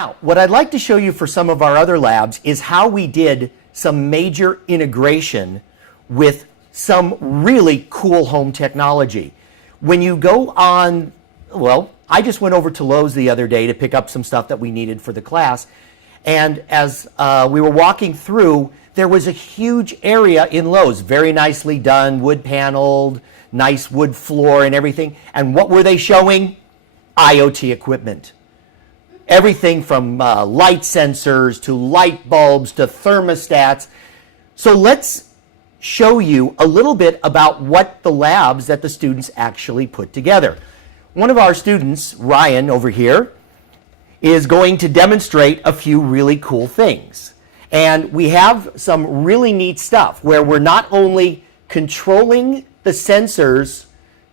Now, what I'd like to show you for some of our other labs is how we did some major integration with some really cool home technology. When you go on, well, I just went over to Lowe's the other day to pick up some stuff that we needed for the class. And as we were walking through, there was a huge area in Lowe's, very nicely done, wood paneled, nice wood floor and everything. And what were they showing? IoT equipment. Everything from light sensors to light bulbs to thermostats. So let's show you a little bit about what the labs that the students actually put together. One of our students, Ryan over here, is going to demonstrate a few really cool things. And we have some really neat stuff where we're not only controlling the sensors,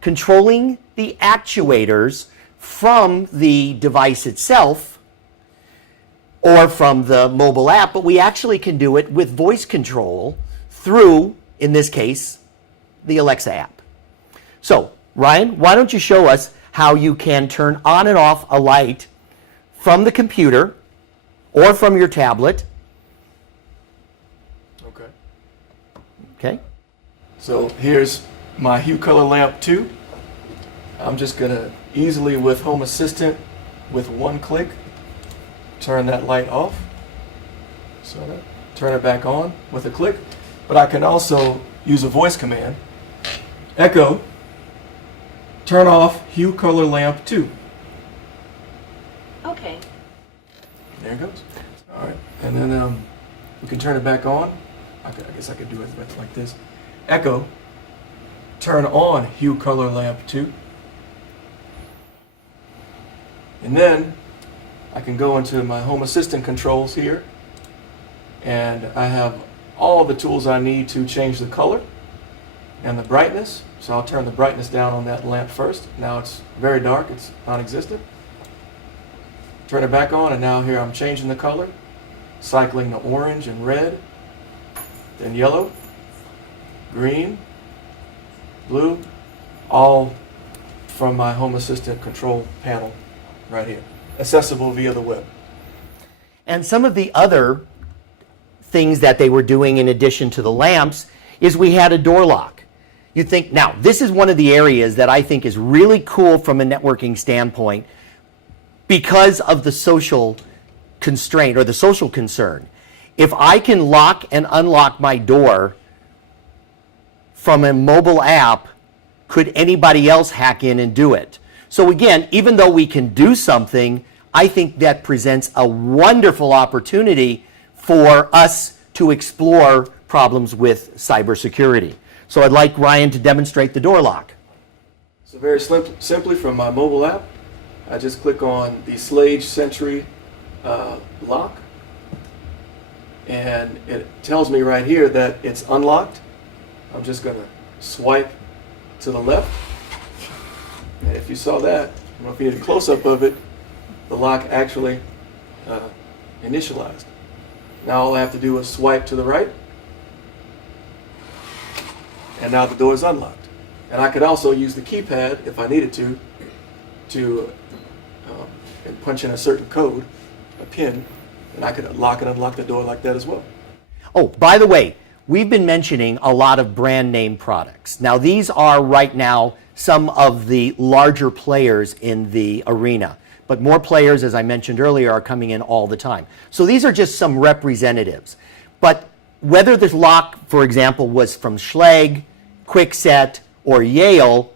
controlling the actuators from the device itself or from the mobile app, but we actually can do it with voice control through, in this case, the Alexa app. So, Ryan, why don't you show us how you can turn on and off a light from the computer or from your tablet. Okay. Okay. So here's my Hue Color Lamp 2. I'm just going to easily, with Home Assistant, with one click, turn that light off. So turn it back on with a click. But I can also use a voice command. Echo, turn off Hue Color Lamp 2. Okay. There it goes. All right. And then we can turn it back on. I guess I could do it like this. Echo, turn on Hue Color Lamp 2. And then I can go into my Home Assistant controls here. And I have all the tools I need to change the color and the brightness. So I'll turn the brightness down on that lamp first. Now it's very dark, it's non-existent. Turn it back on, and now here I'm changing the color, cycling the orange and red, then yellow, green, blue, all from my Home Assistant control panel right here, accessible via the web. And some of the other things that they were doing in addition to the lamps is we had a door lock. You think, now this is one of the areas that I think is really cool from a networking standpoint because of the social constraint or the social concern. If I can lock and unlock my door from a mobile app, could anybody else hack in and do it? So again, even though we can do something, I think that presents a wonderful opportunity for us to explore problems with cybersecurity. So I'd like Ryan to demonstrate the door lock. So very simply from my mobile app, I just click on the Slage Sentry lock, and it tells me right here that it's unlocked. I'm just going to swipe to the left. And if you saw that, I don't know if you need a close-up of it, the lock actually initialized. Now all I have to do is swipe to the right, and now the door is unlocked. And I could also use the keypad if I needed to punch in a certain code, a pin, and I could lock and unlock the door like that as well. Oh, by the way, we've been mentioning a lot of brand name products. Now these are right now some of the larger players in the arena, but more players, as I mentioned earlier, are coming in all the time. So these are just some representatives. But whether this lock, for example, was from Schlage, Kwikset, or Yale,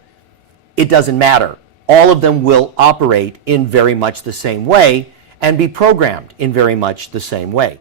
it doesn't matter. All of them will operate in very much the same way and be programmed in very much the same way.